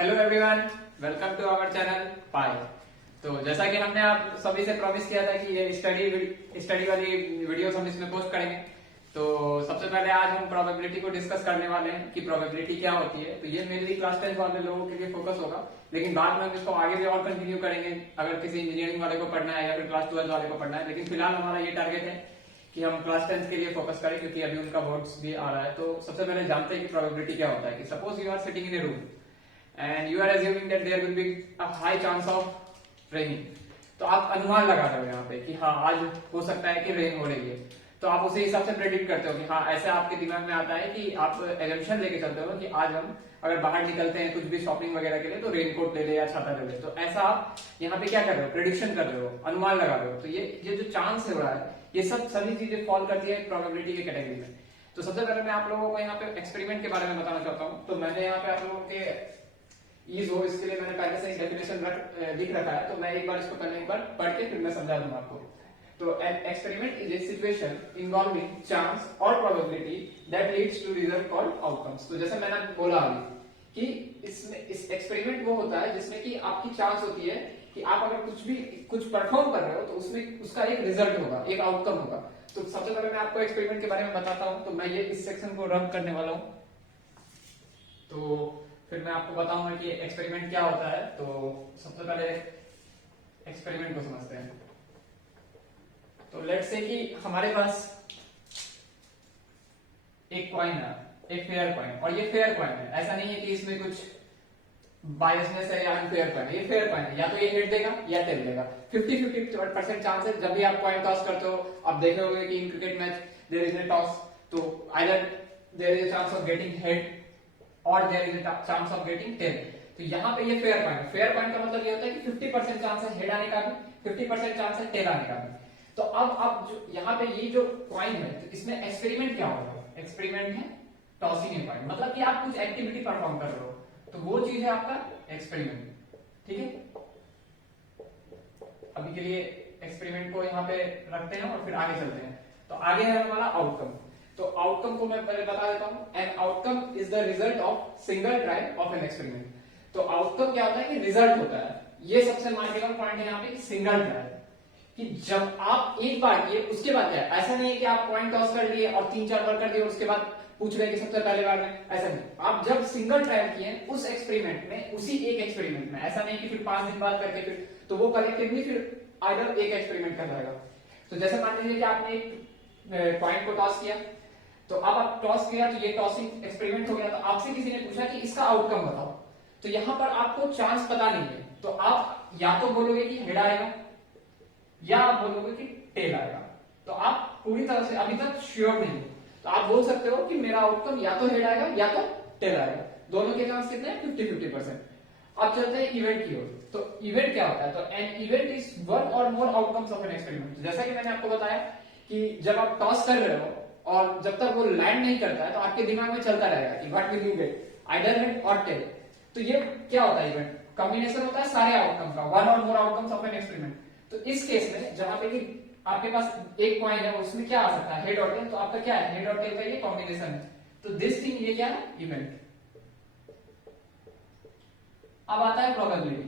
Hello everyone, welcome to our channel Pi. तो जैसा कि हमने आप सभी से प्रॉमिस किया था कि ये स्टडी वाली वीडियोस हम इसमें पोस्ट करेंगे। तो सबसे पहले आज हम प्रोबेबिलिटी को डिस्कस करने वाले हैं कि प्रोबेबिलिटी क्या होती है। तो ये मेनली क्लास 10 वाले लोगों के लिए फोकस होगा, लेकिन बाद में हम इसको आगे भी और कंटिन्यू करेंगे अगर किसी इंजीनियरिंग वाले को पढ़ना है या फिर क्लास 12 वाले को पढ़ना है। लेकिन फिलहाल हमारा ये टारगेट है कि हम क्लास 10 के लिए फोकस करें, क्योंकि अभी उनका बोर्ड्स भी आ रहा है। तो सबसे पहले जानते हैं कि प्रोबेबिलिटी क्या होता है। कि suppose you are sitting in a room and you are assuming that there will be a high chance of raining। तो आप अनुमान लगा रहे हो यहाँ पे कि हाँ आज हो सकता है कि रेन हो रही है। तो आप उसी हिसाब से प्रेडिक्ट करते हो कि हाँ ऐसा आपके दिमाग में आता है कि आप एजम्पशन लेके चलते हो कि आज हम अगर बाहर निकलते हैं कुछ भी शॉपिंग वगैरह के लिए तो रेनकोट ले ले या छाता ले ले। तो ऐसा आप यहाँ पे क्या कर रहे हो, प्रेडिक्शन कर रहे हो, अनुमान लगा रहे हो। तो ये जो चांस हो रहा है ये सभी चीजें फॉल करती है प्रोबेबिलिटी के कैटेगरी में। तो सबसे पहले मैं आप लोगों को यहाँ पे एक्सपेरिमेंट के बारे में बताना चाहता हूँ। तो मैंने यहाँ पे आप लोगों के ईज हो इसके लिए मैंने पहले से ही डेफिनेशन लिख रखा है। तो मैं एक बार इसको पहले एक बार पढ़ के फिर मैं समझा दूंगा आपको। तो an experiment is a situation involving chance और probability that leads to result called outcomes. तो जैसे मैंने बोला अभी कि इसमें इस एक्सपेरिमेंट वो होता है जिसमें कि आपकी चांस होती है कि आप अगर कुछ परफॉर्म कर रहे हो तो उसमें उसका एक रिजल्ट होगा, एक आउटकम होगा। तो सबसे पहले मैं आपको एक्सपेरिमेंट के बारे में बताता हूँ। तो मैं ये इस सेक्शन को रन करने वाला हूँ, तो फिर मैं आपको बताऊंगा कि एक्सपेरिमेंट क्या होता है। तो सबसे पहले एक्सपेरिमेंट को समझते हैं। तो लेट्स से कि हमारे पास एक कॉइन है, एक फेयर कॉइन, और ये फेयर कॉइन है। ऐसा नहीं है कि इसमें कुछ बायसनेस है या अनफेयर कॉइन है। ये फेयर कॉइन है, या तो ये हेड देगा या टेल देगा। 50-50% चांस है। जब भी आप कॉइन टॉस करते हो आप देखे होंगे कि in cricket match there is a toss, तो either there is a chance of getting head और there is a chance of getting tail. तो यहाँ पे ये फेयर पॉइंट, फेयर पॉइंट का मतलब ये होता है कि 50% चांस है हेड आने का भी, 50% चांस है टेल आने का भी। तो अब जो यहाँ पे ये जो कॉइन है तो इसमें एक्सपेरिमेंट क्या होगा, एक्सपेरिमेंट है टॉसिंग ए कॉइन। मतलब कि आप कुछ एक्टिविटी परफॉर्म कर रहे हो, तो वो चीज है आपका एक्सपेरिमेंट। ठीक है, अभी के लिए एक्सपेरिमेंट को यहाँ पे रखते हैं और फिर आगे चलते हैं। तो आगे है हमारा आउटकम। तो आउटकम को मैं पहले बता देता हूं। An outcome is the result of single trial of an experiment. तो आउटकम क्या होता है कि रिजल्ट होता है। ये सबसे मार्केबल पॉइंट है यहाँ पे कि सिंगल ट्रायल, कि जब आप एक बार किए उसके बाद क्या, ऐसा नहीं है कि आप कॉइन टॉस कर लिए और 3-4 बार कर दिए और उसके बाद पूछ रहे कि सबसे पहले बार में, ऐसा नहीं। आप जब सिंगल ट्रायल किए उस एक्सपेरिमेंट में, उसी एक एक्सपेरिमेंट में, ऐसा नहीं कि फिर 5 दिन बाद करके फिर, तो वो कलेक्टिवली फिर आइदर एक एक्सपेरिमेंट कर जाएगा। तो जैसे मान लीजिए कि आपने एक कॉइन को टॉस किया, तो अब आप टॉस किया तो ये टॉसिंग एक्सपेरिमेंट हो गया। तो आपसे किसी ने पूछा कि इसका आउटकम बताओ, तो यहां पर आपको चांस पता नहीं है। तो आप या तो बोलोगे कि हेड आएगा या आप बोलोगे कि टेल आएगा। तो आप पूरी तरह से अभी तक श्योर नहीं हो, तो आप बोल सकते हो कि मेरा आउटकम या तो हेड आएगा या तो टेल आएगा। दोनों के चांस कितने हैं, 50-50%। अब चलते हैं इवेंट की ओर। तो इवेंट क्या होता है, तो एन इवेंट इज वन और मोर आउटकम्स ऑफ एन एक्सपेरिमेंट। जैसा कि मैंने आपको बताया कि जब आप टॉस कर रहे हो और जब तक वो लैंड नहीं करता है तो आपके दिमाग में चलता रहेगा कि what will you get, either head और टेल। तो ये क्या होता है, इवेंट कॉम्बिनेशन होता है सारे आउटकम का, वन और मोर आउटकम्स ऑफ एन एक्सपेरिमेंट। तो इस केस में जहां पे कि आपके पास एक कॉइन है उसमें क्या आ सकता है, हेड और टेल। तो आपका क्या है, हेड और टेल का ये कॉम्बिनेशन है। तो दिस थिंग ये क्या है, इवेंट। अब आता है प्रोबेबिलिटी।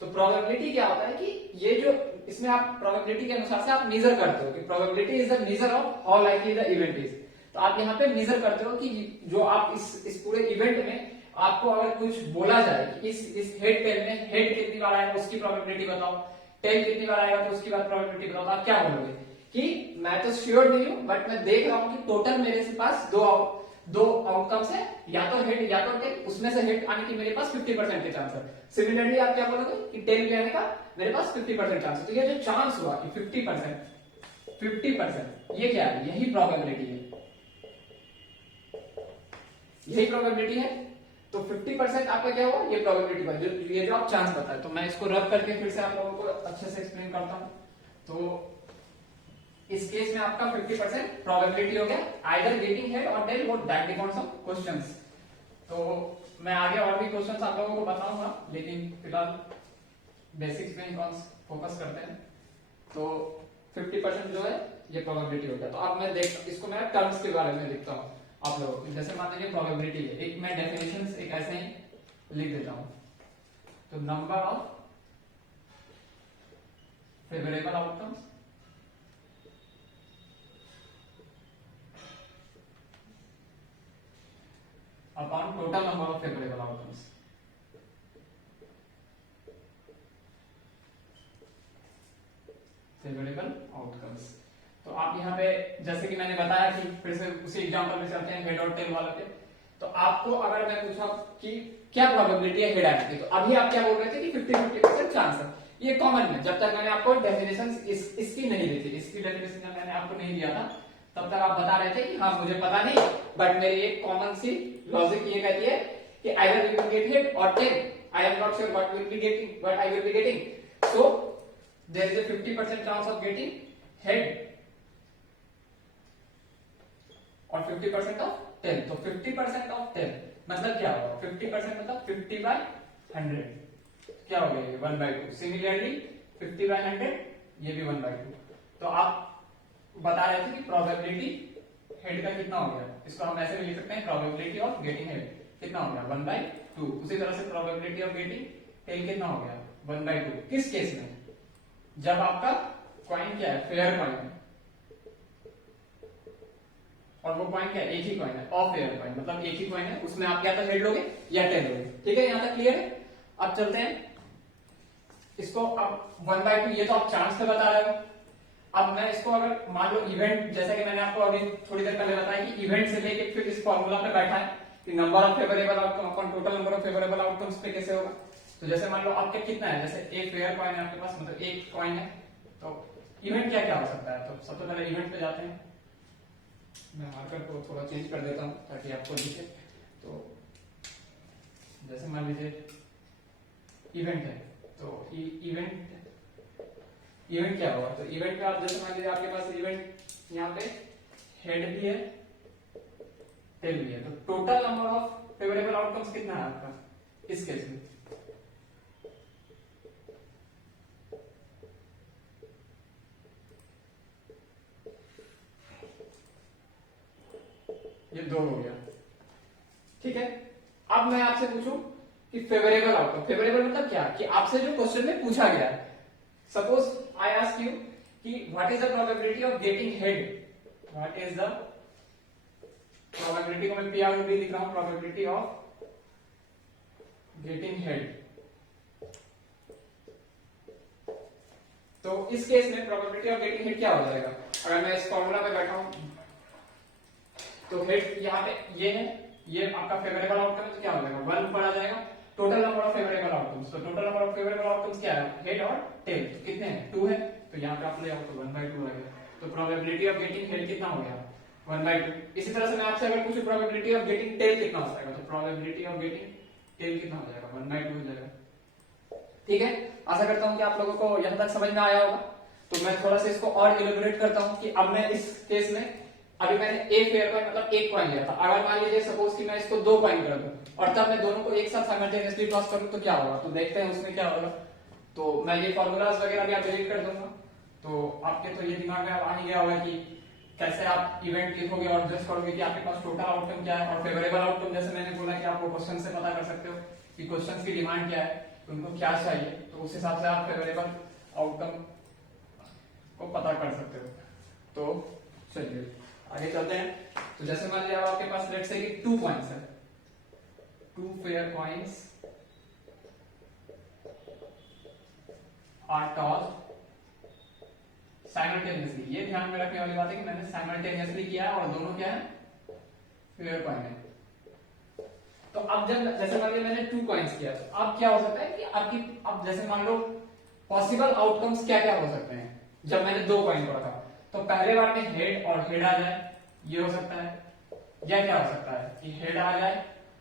तो प्रोबेबिलिटी क्या होता है कि ये जो इसमें आप प्रोबेबिलिटी के अनुसार से आप मेजर करते हो कि probability is the measure of how likely the event is. तो आप यहाँ पे मेजर करते हो कि जो आप इस पूरे इवेंट में आपको अगर कुछ बोला जाए कि इस हेड टेल में हेड कितनी बार आएगा उसकी प्रोबेबिलिटी बताओ, टेल कितनी बार आएगा तो उसकी बात प्रोबेबिलिटी बताओ। तो आप क्या बोलोगे कि मैं तो श्योर नहीं हूं बट मैं देख रहा हूं कि टोटल मेरे से पास दो आउटकम्स है, या तो हेड या तो टेल। उसमें से हेड आने की मेरे पास 50% के चांस है। सिमिलरली आप क्या बोलोगे कि टेल भी आने का मेरे पास 50% चांस है। तो ये जो चांस हुआ कि 50%, ये क्या है, यही प्रोबेबिलिटी है, यही प्रोबेबिलिटी है। तो 50% आपका क्या हुआ, ये प्रोबेबिलिटी हुआ, ये जो आप चांस बताए। तो मैं इसको रब करके फिर से आप लोगों को अच्छे से एक्सप्लेन करता हूं। तो इस केस में आपका 50% प्रोबेबिलिटी हो गया आइदर गेटिंग हेड और टेल, वो दैट डिपेंड्स ऑन क्वेश्चंस। तो मैं आगे और भी क्वेश्चंस आप लोगों को बताऊंगा, लेकिन फिलहाल बेसिक्स में ही फोकस करते हैं। तो 50% जो है ये प्रोबेबिलिटी हो गया। तो अब मैं इसको मैं टर्म्स के बारे में लिखता हूं आप लोगों को। जैसे मान लीजिए प्रोबेबिलिटी है, एक मैं डेफिनेशंस एक ऐसे ही लिख देता हूं। तो number of favourable outcomes upon total number of favourable outcomes. Favourable outcomes. तो आप यहाँ पे जैसे कि मैंने बताया कि फिर से उसी एग्जांपल में चलते हैं हेड और टेल वाले पे। तो आपको अगर मैं पूछा कि क्या प्रोबेबिलिटी है हेड आने की, तो अभी आप क्या बोल रहे थे कि 50-50% चांस है। ये कॉमन है, जब तक मैंने आपको डेफिनेशन इसकी नहीं दी थी, इसकी डेफिनेशन मैंने आपको नहीं दिया था, तब तक आप बता रहे थे कि हाँ मुझे पता नहीं, बट मेरी एक कॉमन सी लॉजिक ये कहती है कि either we will get head और tail, I am not sure what will be getting, what I will be getting, so there is a 50% chance of getting head और 50% ऑफ टेल। तो 50% of tell मतलब क्या होगा, 50% मतलब 50/100, क्या हो गया ये 1/2। सिमिलरली 50/100 ये भी 1/2। तो आप बता रहे थे कि प्रोबेबिलिटी हेड का कितना हो गया, इसको हम ऐसे भी लिख सकते हैं प्रोबेबिलिटी ऑफ गेटिंग हेड कितना हो गया 1/2। उसी तरह से प्रोबेबिलिटी ऑफ गेटिंग टेल कितना हो गया 1/2। किस केस में, जब आपका कॉइन क्या है, फेयर कॉइन है, और वो कॉइन क्या है, एक ही कॉइन है, ऑफ फेयर कॉइन मतलब एक ही कॉइन है, उसमें आप क्या तो हेड लोगे या टेल लोगे। ठीक है, यहां तक क्लियर है। अब चलते हैं इसको, अब 1/2 ये तो आप चांस से बता रहे हो। अब मैं इसको अगर मान लो इवेंट, जैसा कि मैंने आपको अभी थोड़ी देर पहले बताया कि इवेंट से लेके फिर इस फॉर्मूला पे बैठा है कि number of favourable outcome upon total number of favourable outcomes पे कैसे होगा। तो जैसे मान लो आपके कितना है, जैसे एक फेयर कॉइन है आपके पास, मतलब एक कॉइन है, तो इवेंट क्या क्या हो सकता है। तो सबसे पहले इवेंट पे जाते हैं, मैं मार्कर को थोड़ा चेंज कर देता हूं ताकि आपको दिखे। तो जैसे मान लीजिए इवेंट है, तो इवेंट क्या होगा, तो इवेंट पे आप जैसे मान लीजिए आपके पास इवेंट यहाँ पे हेड भी है टेल भी है, तो total number of favourable outcomes कितना है आपका इस केस में। ये 2 हो गया। ठीक है, अब मैं आपसे पूछूं कि फेवरेबल आउटकम, फेवरेबल मतलब क्या, कि आपसे जो क्वेश्चन में पूछा गया है, सपोज आई आस्क यू कि what is the probability of getting head, what is the probability को मैं PROB लिख रहा हूं, प्रोबेबिलिटी ऑफ गेटिंग हेड। तो इस केस में प्रोबेबिलिटी ऑफ गेटिंग हेड क्या हो जाएगा, अगर मैं इस फॉर्मूला पे बैठा हूं, तो हेड यहाँ पे ये है, ये आपका फेवरेबल आउटकम है, तो क्या हो जाएगा 1 ऊपर आ जाएगा। Total number of favourable outcomes, तो total number of favourable outcomes क्या है, हेड और टेल, तो कितने हैं 2 है, तो यहाँ पे आप ले आओ तो 1/2 आ गया। तो प्रोबेबिलिटी ऑफ गेटिंग हेड कितना हो गया 1/2। इसी तरह से मैं आपसे अगर पूछूं प्रोबेबिलिटी ऑफ गेटिंग टेल कितना हो जाएगा, तो प्रोबेबिलिटी ऑफ गेटिंग टेल कितना हो जाएगा 1/2 हो जाएगा। ठीक है, आशा करता हूं कि आप लोगों को यहां तक समझ में आया होगा। तो मैं थोड़ा सा इसको और इलेबोरेट करता हूं कि अब मैं इस केस में, अभी मैंने एक फेयर कॉइन मतलब एक कॉइन लिया था, अगर मान लीजिए सपोज कि मैं इसको 2 कॉइन कर दूं और तब मैं दोनों को एक साथ साइमल्टेनियसली टॉस करूं तो क्या होगा, तो देखते हैं उसमें क्या होगा। तो मैं ये फॉर्मूलाज वगैरह भी आप डिलीट कर दूंगा, तो आपके तो ये दिमाग में आ ही गया होगा कि कैसे आप इवेंट लिखोगे और जज करोगे कि आपके पास टोटल आउटकम क्या है, और फेवरेबल आउटकम जैसे मैंने बोला कि आप वो क्वेश्चन से पता कर सकते हो कि क्वेश्चन की डिमांड क्या है, उनको क्या चाहिए, तो उस हिसाब से आप फेवरेबल आउटकम को पता कर सकते हो। तो चलिए आगे चलते हैं। तो जैसे मान लीजिए आपके पास लेट्स से कि 2 कॉइन्स है, 2 fair coins are tossed simultaneously. ये ध्यान में रखने वाली बात है कि मैंने साइमल्टेनियसली किया है और दोनों क्या है फेयर कॉइन है। तो अब जब जैसे मान लीजिए मैंने 2 कॉइन्स किया, तो अब क्या हो सकता है कि आपकी, अब जैसे मान लो पॉसिबल आउटकम्स क्या क्या हो सकते हैं जब मैंने 2 कॉइन को रखा, तो पहले बार में हेड और हेड आ जाए, ये हो सकता है, या क्या हो सकता है कि हेड आ जाए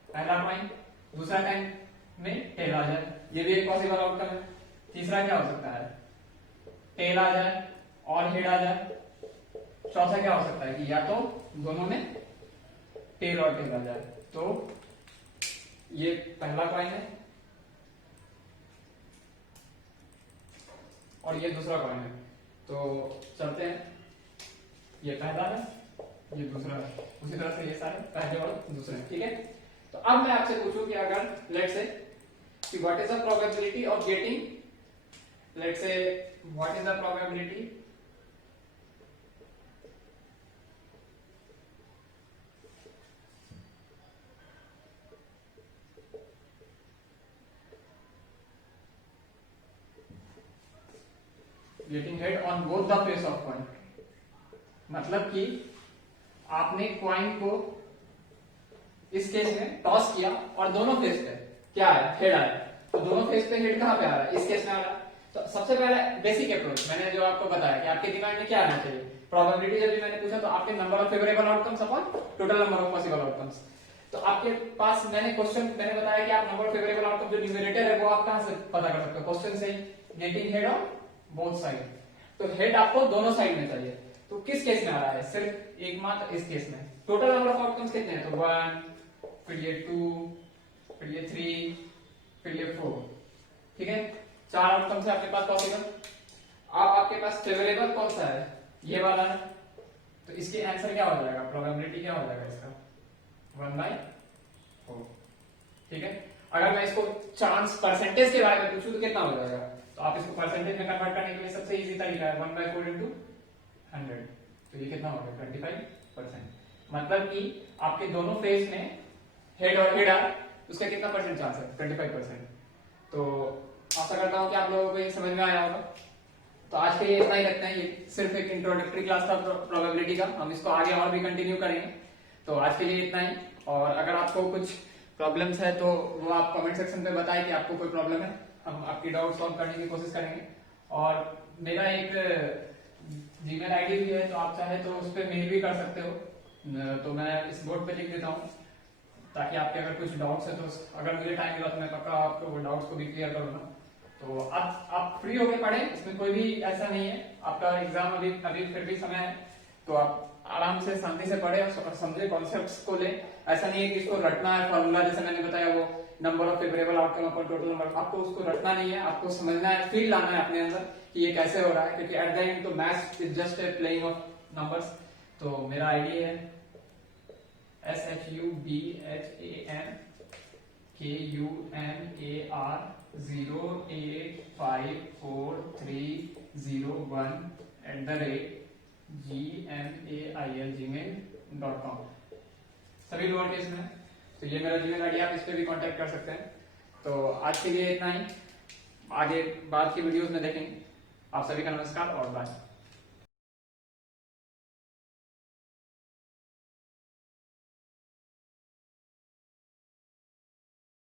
पहला कॉइन, दूसरा टाइम में टेल आ जाए, ये भी एक पॉसिबल आउटकम है। तीसरा क्या हो सकता है टेल आ जाए और हेड आ जाए। चौथा क्या हो सकता है कि या तो दोनों में टेल और टेल आ जाए। तो ये पहला कॉइन है और ये दूसरा कॉइन है, तो चलते हैं, ये पहला है ये दूसरा है, उसी तरह से ये सारे पहले और दूसरे। ठीक है, तो अब मैं आपसे पूछूं कि अगर लेट से See, what is the probability of getting, let's say, what is the probability getting head on both the face of coin? मतलब कि आपने कॉइन को इस केस में टॉस किया और दोनों फेस पे क्या है, हेड आया। तो दोनों फेस पे हेड कहां पे आ रहा है, इस केस में आ रहा है। तो सबसे पहले बेसिक अप्रोच मैंने जो आपको बताया कि आपके दिमाग में क्या आना चाहिए, प्रोबेबिलिटी जब भी मैंने पूछा तो आपके number of favourable outcomes upon total number of possible outcomes. तो आपके पास मैंने बताया कि आप नंबर ऑफ फेवरेबल आउटकम जो न्यूमरेटर है वो आप कहां से पता कर सकते हो, क्वेश्चन से ही। Getting head on both side, तो हेड आपको दोनों साइड में चाहिए। तो किस केस में आ रहा है, सिर्फ एकमात्र इस केस में। टोटल नंबर ऑफ आउटकम्स कितने हैं, तो 1, फिर ये 2, फिर ये 3, फिर ये 4, ठीक है। 4 आउटकम्स है आपके पास पॉसिबल। अब आपके पास फेवरेबल कौन सा है, ये वाला है। तो इसके आंसर क्या हो जाएगा, प्रोबेबिलिटी क्या हो जाएगा इसका, 1/4, ठीक है। अगर मैं इसको चांस परसेंटेज के बारे में पूछूं तो कितना हो जाएगा, तो आप इसको परसेंटेज में कन्वर्ट करने के लिए सबसे इजी तरीका है 1/4 इंटू 100। तो ये कितना हो गया, 25%। मतलब कि आपके दोनों फेस में हेड और हेड आर, उसका कितना परसेंट चांस है, 25%। तो आशा करता हूं कि आप लोगों को ये समझ में आया होगा। तो आज के लिए इतना ही रखते हैं, ये सिर्फ एक इंट्रोडक्टरी क्लास था प्रोबेबिलिटी का, हम इसको आगे और भी कंटिन्यू करेंगे। तो आज के लिए इतना ही, और अगर आपको कुछ प्रॉब्लम्स है तो वो आप कमेंट सेक्शन पे बताएं कि आपको कोई प्रॉब्लम है, हम आपकी डाउट सॉल्व करने की कोशिश करेंगे। और मेरा एक जीमेल आईडी भी है, तो आप चाहे तो उस पर मेल भी कर सकते हो। तो मैं इस बोर्ड पे लिख देता हूँ, ताकि आपके अगर कुछ डाउट्स है तो अगर मुझे टाइम मिला तो मैं पक्का आपको वो डाउट्स को भी क्लियर करूंगा। तो आप फ्री होके पढ़ें, इसमें कोई भी ऐसा नहीं है, आपका एग्जाम अभी फिर भी समय है। तो आप आराम से शांति से पढ़े और समझे, कॉन्सेप्ट्स को ले। ऐसा नहीं है कि इसको रटना है, फॉर्मूला जैसे मैंने बताया वो number of favourable outcome upon total number, आपको उसको रटना नहीं है, आपको समझना है, फील लाना है अपने अंदर कि ये कैसे हो रहा है। क्योंकि एट द एंड तो maths is just a playing of numbers. तो मेरा आईडी है SHUBHAN KUN08583081@gmail.com, सभी लोअर केस में। तो ये मेरा जीमेल आईडी, आप इस पे भी कांटेक्ट कर सकते हैं। तो आज के लिए इतना ही, आगे बाद की वीडियोस में देखेंगे। आप सभी का नमस्कार और बाय।